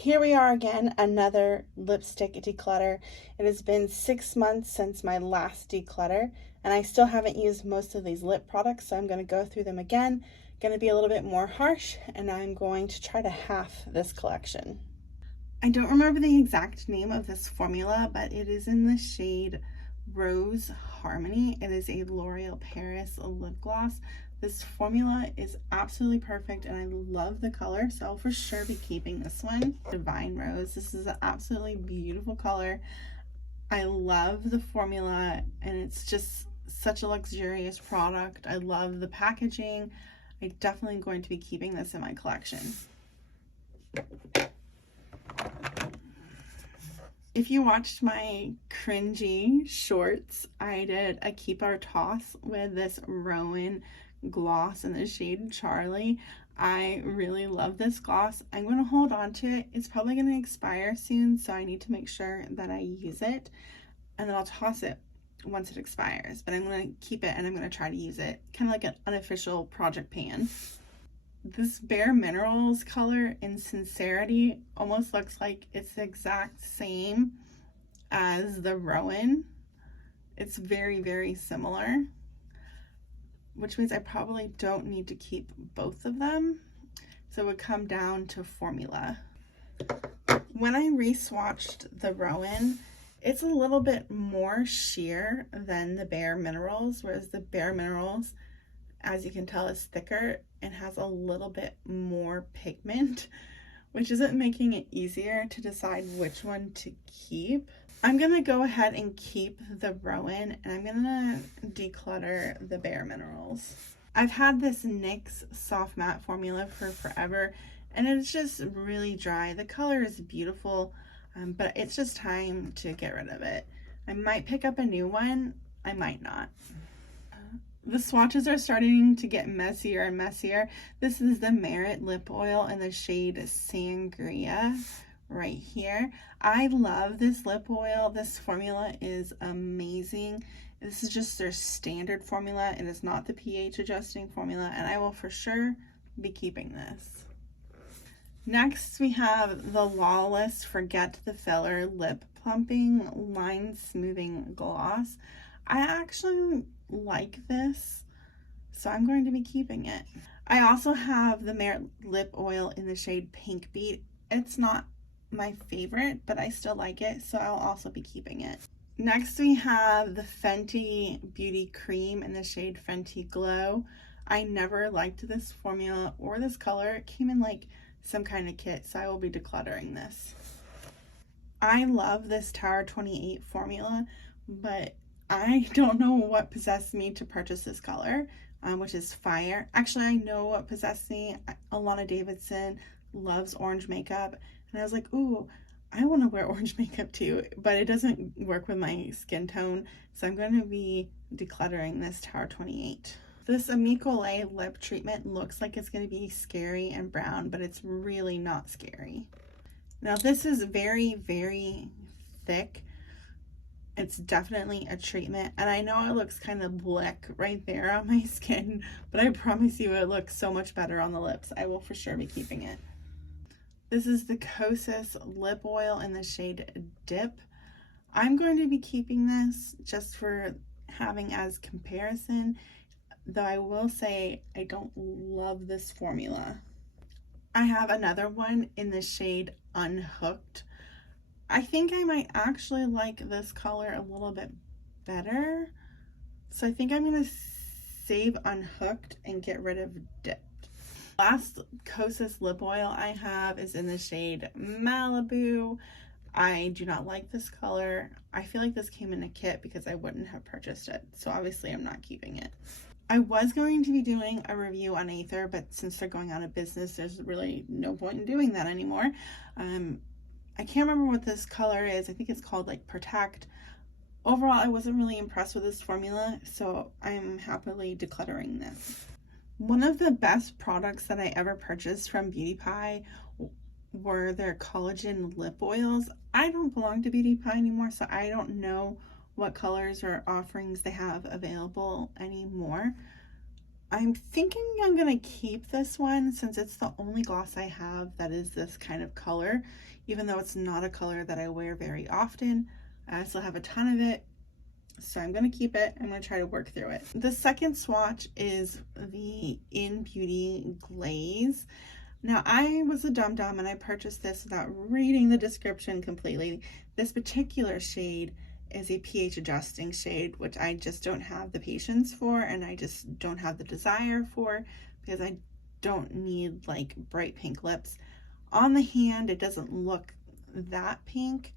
Here we are again, another lipstick declutter. It has been 6 months since my last declutter, and I still haven't used most of these lip products, so I'm going to go through them again. Going to be a little bit more harsh, and I'm going to try to half this collection. I don't remember the exact name of this formula, but it is in the shade Rose Harmony. It is a L'Oreal Paris lip gloss. This formula is absolutely perfect and I love the color, so I'll for sure be keeping this one. Divine Rose. This is an absolutely beautiful color. I love the formula and it's just such a luxurious product. I love the packaging. I'm definitely going to be keeping this in my collection. If you watched my cringy shorts, I did a keep our toss with this Rowan gloss in the shade Charlie. I really love this gloss. I'm going to hold on to it. It's probably going to expire soon, so I need to make sure that I use it, and then I'll toss it once it expires. But I'm going to keep it and I'm going to try to use it, kind of like an unofficial project pan. This Bare Minerals color in Sincerity almost looks like it's the exact same as the Rowan. It's very, very similar, which means I probably don't need to keep both of them. So it would come down to formula. When I re-swatched the Rowan, it's a little bit more sheer than the Bare Minerals, whereas the Bare Minerals, as you can tell, is thicker and has a little bit more pigment, which isn't making it easier to decide which one to keep. I'm gonna go ahead and keep the Rowan and I'm gonna declutter the Bare Minerals. I've had this NYX Soft Matte formula for forever and it's just really dry. The color is beautiful, but it's just time to get rid of it. I might pick up a new one, I might not. The swatches are starting to get messier and messier. This is the Merit lip oil in the shade Sangria right here. I love this lip oil. This formula is amazing. This is just their standard formula. It is not the pH adjusting formula, and I will for sure be keeping this. Next, we have the Lawless Forget the Filler Lip Plumping Line Smoothing Gloss. I actually like this, so I'm going to be keeping it. I also have the Merit lip oil in the shade Pink Beat. It's not my favorite, but I still like it, so I'll also be keeping it. Next, we have the Fenty Beauty Cream in the shade Fenty Glow. I never liked this formula or this color. It came in like some kind of kit, so I will be decluttering this. I love this Tower 28 formula, but I don't know what possessed me to purchase this color, which is Fire. Actually, I know what possessed me. Alana Davidson loves orange makeup, and I was like, ooh, I want to wear orange makeup too, but it doesn't work with my skin tone, so I'm going to be decluttering this Tower 28. This Amicole lip treatment looks like it's going to be scary and brown, but it's really not scary. Now this is very, very thick. It's definitely a treatment, and I know it looks kind of black right there on my skin, but I promise you it looks so much better on the lips. I will for sure be keeping it. This is the Kosas lip oil in the shade Dip. I'm going to be keeping this just for having as comparison, though I will say I don't love this formula. I have another one in the shade Unhooked. I think I might actually like this color a little bit better, so I think I'm going to save Unhooked and get rid of Dip. Last Kosas lip oil I have is in the shade Malibu. I do not like this color. I feel like this came in a kit because I wouldn't have purchased it, so obviously I'm not keeping it. I was going to be doing a review on Aether, but since they're going out of business, there's really no point in doing that anymore. I can't remember what this color is. I think it's called like Protect. Overall, I wasn't really impressed with this formula, so I'm happily decluttering this. One of the best products that I ever purchased from Beauty Pie were their collagen lip oils. I don't belong to Beauty Pie anymore, so I don't know what colors or offerings they have available anymore. I'm thinking I'm gonna keep this one since it's the only gloss I have that is this kind of color, even though it's not a color that I wear very often. I still have a ton of it, so I'm gonna keep it. I'm gonna try to work through it. The second swatch is the In Beauty Glaze. Now, I was a dum-dum and I purchased this without reading the description completely. This particular shade is a pH adjusting shade, which I just don't have the patience for, and I just don't have the desire for, because I don't need like bright pink lips. On the hand, it doesn't look that pink.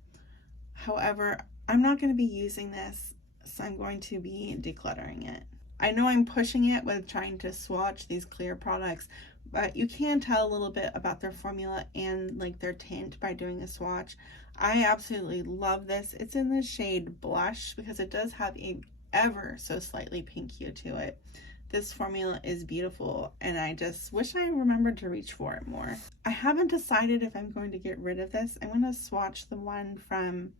However, I'm not going to be using this, so I'm going to be decluttering it. I know I'm pushing it with trying to swatch these clear products, but you can tell a little bit about their formula and like their tint by doing a swatch. I absolutely love this. It's in the shade Blush because it does have a ever so slightly pink hue to it. This formula is beautiful and I just wish I remembered to reach for it more. I haven't decided if I'm going to get rid of this. I'm going to swatch the one from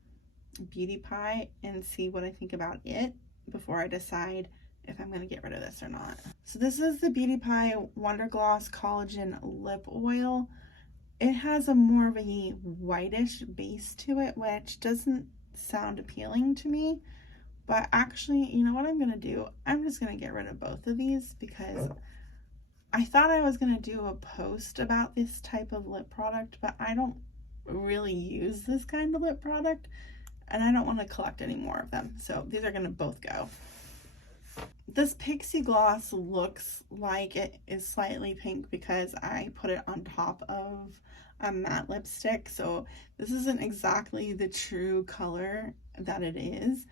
Beauty Pie and see what I think about it before I decide if I'm going to get rid of this or not. So this is the Beauty Pie Wonder Gloss Collagen Lip Oil. It has a more of a whitish base to it, which doesn't sound appealing to me. But actually, you know what I'm going to do? I'm just going to get rid of both of these because I thought I was going to do a post about this type of lip product, but I don't really use this kind of lip product and I don't want to collect any more of them. So these are going to both go. This Pixie Gloss looks like it is slightly pink because I put it on top of a matte lipstick. So this isn't exactly the true color that it is,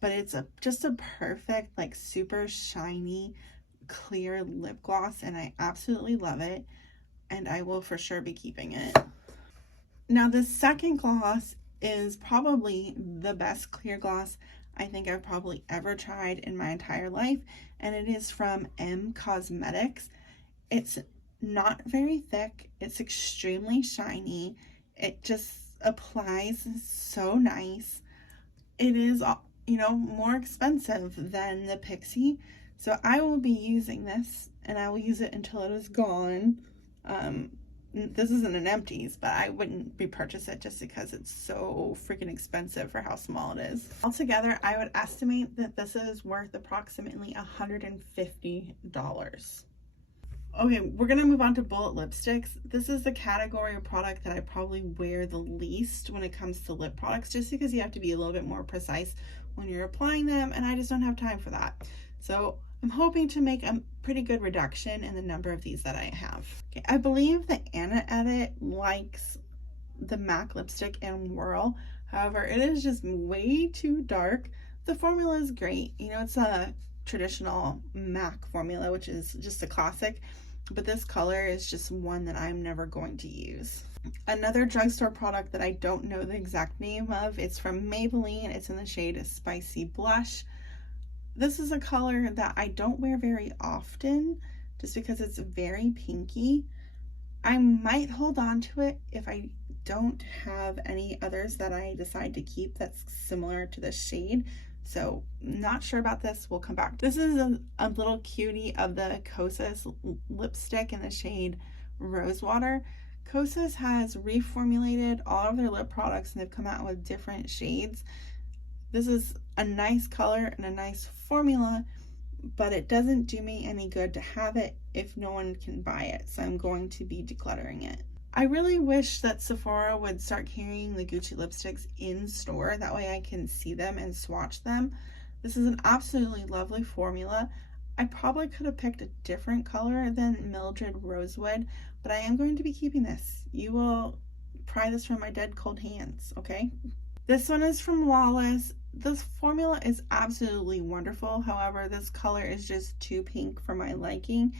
but it's just a perfect, like super shiny, clear lip gloss, and I absolutely love it, and I will for sure be keeping it. Now, the second gloss is probably the best clear gloss I think I've probably ever tried in my entire life, and it is from M Cosmetics. It's not very thick, it's extremely shiny, it just applies so nice. It is, you know, more expensive than the Pixie, so I will be using this and I will use it until it is gone. This isn't an empties, but I wouldn't repurchase it just because it's so freaking expensive for how small it is. Altogether, I would estimate that this is worth approximately $150. Okay, we're gonna move on to bullet lipsticks. This is the category of product that I probably wear the least when it comes to lip products, just because you have to be a little bit more precise when you're applying them, and I just don't have time for that. So I'm hoping to make a pretty good reduction in the number of these that I have. Okay, I believe that Anna Edit likes the MAC lipstick in Whirl. However, it is just way too dark. The formula is great. You know, it's a traditional MAC formula, which is just a classic, but this color is just one that I'm never going to use. Another drugstore product that I don't know the exact name of, it's from Maybelline. It's in the shade Spicy Blush. This is a color that I don't wear very often just because it's very pinky. I might hold on to it if I don't have any others that I decide to keep that's similar to this shade. So not sure about this, we'll come back. This is a little cutie of the Kosas lipstick in the shade Rosewater. Kosas has reformulated all of their lip products and they've come out with different shades. This is a nice color and a nice formula, but it doesn't do me any good to have it if no one can buy it, so I'm going to be decluttering it. I really wish that Sephora would start carrying the Gucci lipsticks in store, that way I can see them and swatch them. This is an absolutely lovely formula. I probably could have picked a different color than Mildred Rosewood, but I am going to be keeping this. You will pry this from my dead cold hands, okay? This one is from Lawless. This formula is absolutely wonderful. However, this color is just too pink for my liking.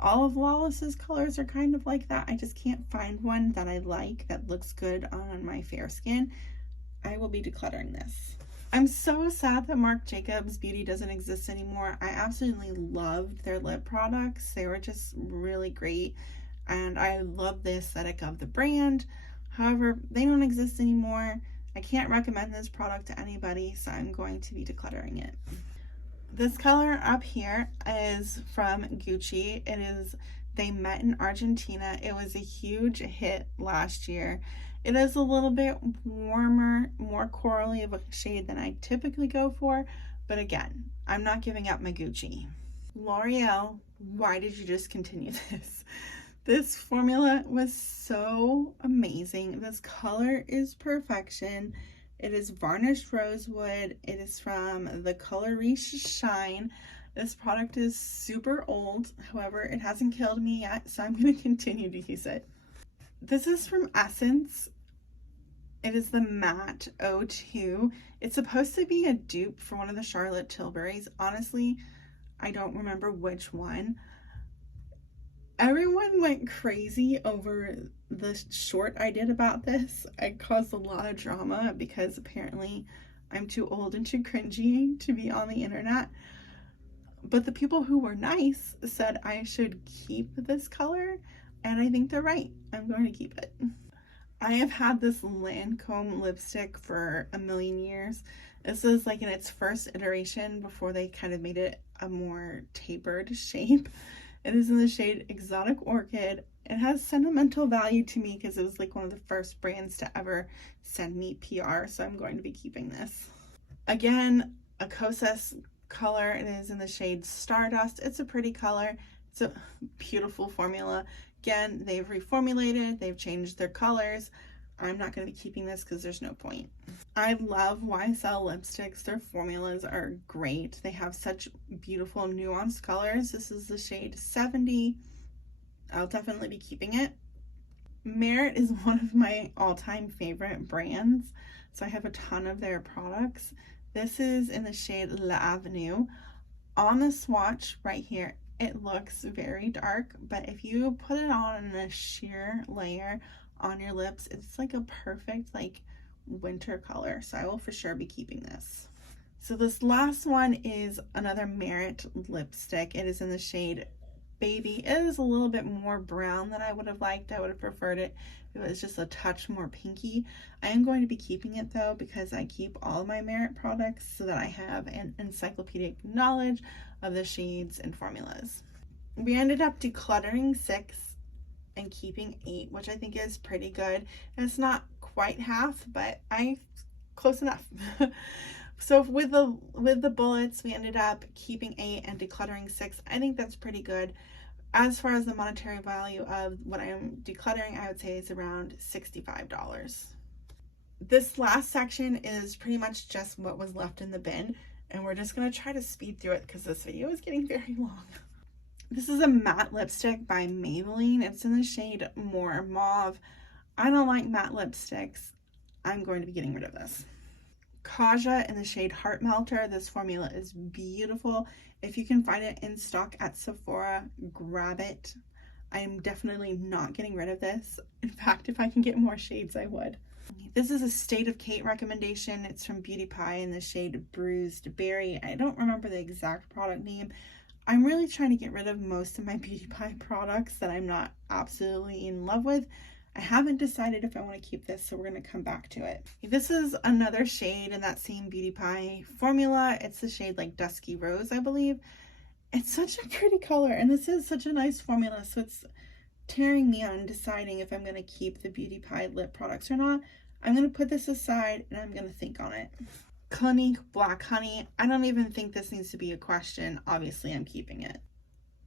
All of Lawless's colors are kind of like that. I just can't find one that I like that looks good on my fair skin. I will be decluttering this. I'm so sad that Marc Jacobs Beauty doesn't exist anymore. I absolutely loved their lip products. They were just really great, and I love the aesthetic of the brand. However, they don't exist anymore. I can't recommend this product to anybody, so I'm going to be decluttering it. This color up here is from Gucci. They met in Argentina. It was a huge hit last year. It is a little bit warmer, more corally of a shade than I typically go for, but again, I'm not giving up my Gucci. L'Oreal, why did you discontinue this? This formula was so amazing. This color is perfection. It is varnished rosewood. It is from the color Shine. This product is super old. However, it hasn't killed me yet, so I'm going to continue to use it. This is from Essence. It is the Matte O2. It's supposed to be a dupe for one of the Charlotte Tilburys. Honestly, I don't remember which one. Everyone went crazy over the short I did about this. I caused a lot of drama because apparently I'm too old and too cringy to be on the internet. But the people who were nice said I should keep this color, and I think they're right. I'm going to keep it. I have had this Lancome lipstick for a million years. This is like in its first iteration before they kind of made it a more tapered shape. It is in the shade Exotic Orchid. It has sentimental value to me because it was like one of the first brands to ever send me PR, so I'm going to be keeping this. Again, a Kosas color. It is in the shade Stardust. It's a pretty color. It's a beautiful formula. Again, they've reformulated, they've changed their colors. I'm not going to be keeping this because there's no point. I love YSL lipsticks. Their formulas are great. They have such beautiful nuanced colors. This is the shade 70. I'll definitely be keeping it. Merit is one of my all-time favorite brands, so I have a ton of their products. This is in the shade L'Avenue. On the swatch right here, it looks very dark, but if you put it on in a sheer layer on your lips, it's like a perfect like winter color, so I will for sure be keeping this. So this last one is another Merit lipstick. It is in the shade Baby. It is a little bit more brown than I would have liked. I would have preferred it if it was just a touch more pinky. I am going to be keeping it though because I keep all of my Merit products so that I have an encyclopedic knowledge of the shades and formulas. We ended up decluttering 6 and keeping 8, which I think is pretty good. And it's not quite half, but close enough. So with the bullets, we ended up keeping 8 and decluttering 6. I think that's pretty good. As far as the monetary value of what I am decluttering, I would say it's around $65. This last section is pretty much just what was left in the bin, and we're just going to try to speed through it because this video is getting very long. This is a matte lipstick by Maybelline. It's in the shade More Mauve. I don't like matte lipsticks. I'm going to be getting rid of this. Kaja in the shade Heart Melter. This formula is beautiful. If you can find it in stock at Sephora, grab it. I am definitely not getting rid of this. In fact, if I can get more shades, I would. This is a State of Kate recommendation. It's from Beauty Pie in the shade Bruised Berry. I don't remember the exact product name. I'm really trying to get rid of most of my Beauty Pie products that I'm not absolutely in love with. I haven't decided if I want to keep this, so we're going to come back to it. This is another shade in that same Beauty Pie formula. It's the shade like Dusky Rose, I believe. It's such a pretty color, and this is such a nice formula, so it's tearing me on deciding if I'm going to keep the Beauty Pie lip products or not. I'm going to put this aside, and I'm going to think on it. Clinique Black Honey. I don't even think this needs to be a question. Obviously, I'm keeping it.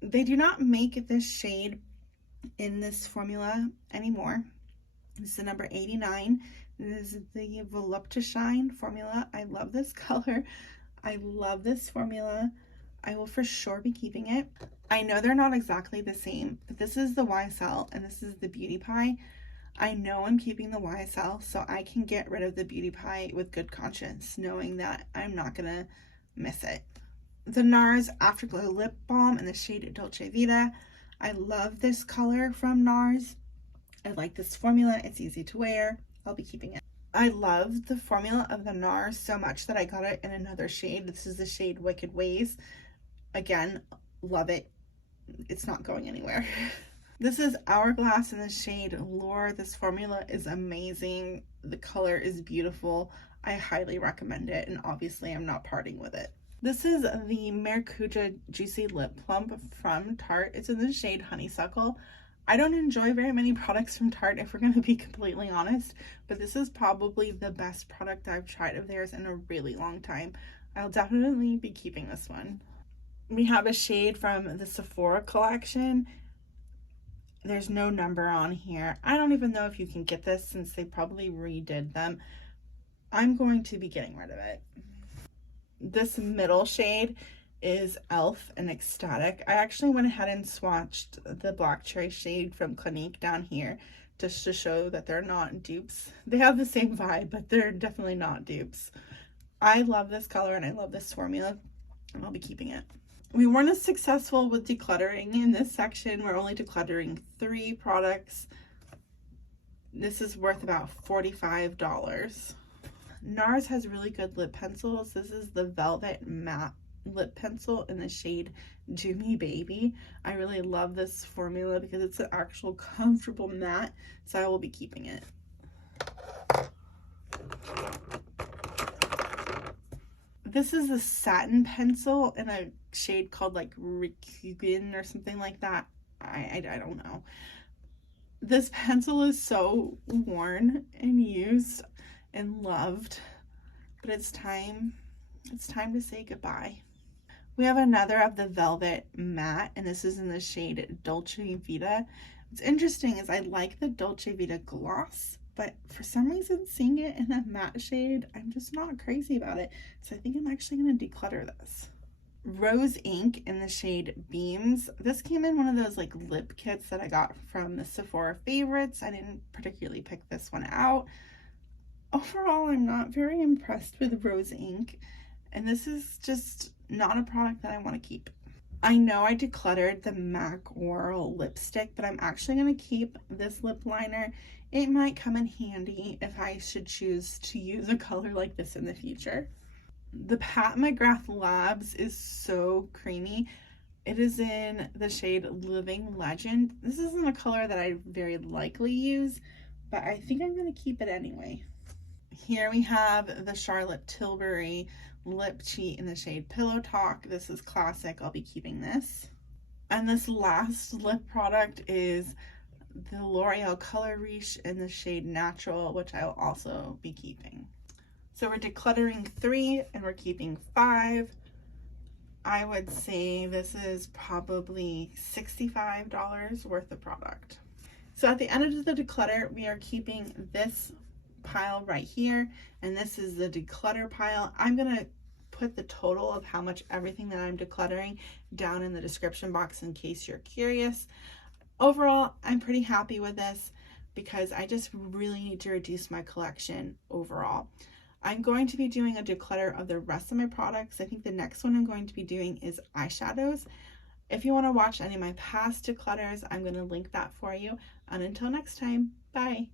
They do not make this shade in this formula anymore. This is the number 89. This is the Voluptushine formula. I love this color. I love this formula. I will for sure be keeping it. I know they're not exactly the same, but this is the YSL and this is the Beauty Pie. I know I'm keeping the YSL, so I can get rid of the Beauty Pie with good conscience, knowing that I'm not gonna miss it. The NARS Afterglow Lip Balm in the shade Dolce Vita. I love this color from NARS. I like this formula. It's easy to wear. I'll be keeping it. I love the formula of the NARS so much that I got it in another shade. This is the shade Wicked Ways. Again, love it. It's not going anywhere. This is Hourglass in the shade Lure. This formula is amazing. The color is beautiful. I highly recommend it, and obviously I'm not parting with it. This is the Maracuja Juicy Lip Plump from Tarte. It's in the shade Honeysuckle. I don't enjoy very many products from Tarte, if we're going to be completely honest, but this is probably the best product I've tried of theirs in a really long time. I'll definitely be keeping this one. We have a shade from the Sephora collection. There's no number on here. I don't even know if you can get this since they probably redid them. I'm going to be getting rid of it. This middle shade is Elf and Ecstatic. I actually went ahead and swatched the black cherry shade from Clinique down here just to show that they're not dupes. They have the same vibe, but they're definitely not dupes. I love this color and I love this formula, and I'll be keeping it. We weren't as successful with decluttering in this section. We're only decluttering 3 products. This is worth about $45. NARS has really good lip pencils. This is the Velvet Matte lip pencil in the shade Do Me Baby. I really love this formula because it's an actual comfortable matte, so I will be keeping it. This is a satin pencil in a shade called like Rikugin or something like that. I don't know. This pencil is so worn and used and loved, but it's time to say goodbye. We have another of the Velvet Matte, and this is in the shade Dolce Vita. What's interesting is I like the Dolce Vita gloss, but for some reason seeing it in a matte shade, I'm just not crazy about it. So I think I'm actually going to declutter this. Rose Ink in the shade Beams. This came in one of those like lip kits that I got from the Sephora favorites. I didn't particularly pick this one out. Overall, I'm not very impressed with Rose Ink, and this is just not a product that I want to keep. I know I decluttered the MAC Oral lipstick, but I'm actually going to keep this lip liner. It might come in handy if I should choose to use a color like this in the future. The Pat McGrath Labs is so creamy. It is in the shade Living Legend. This isn't a color that I very likely use, but I think I'm going to keep it anyway. Here we have the Charlotte Tilbury Lip Cheat in the shade Pillow Talk. This is classic. I'll be keeping this. And this last lip product is the L'Oreal Color Riche in the shade Natural, which I will also be keeping. So we're decluttering 3 and we're keeping 5. I would say this is probably $65 worth of product. So at the end of the declutter, we are keeping this pile right here, and this is the declutter pile. I'm gonna put the total of how much everything that I'm decluttering down in the description box in case you're curious. Overall, I'm pretty happy with this because I just really need to reduce my collection overall. I'm going to be doing a declutter of the rest of my products. I think the next one I'm going to be doing is eyeshadows. If you want to watch any of my past declutters, I'm going to link that for you. And until next time, bye.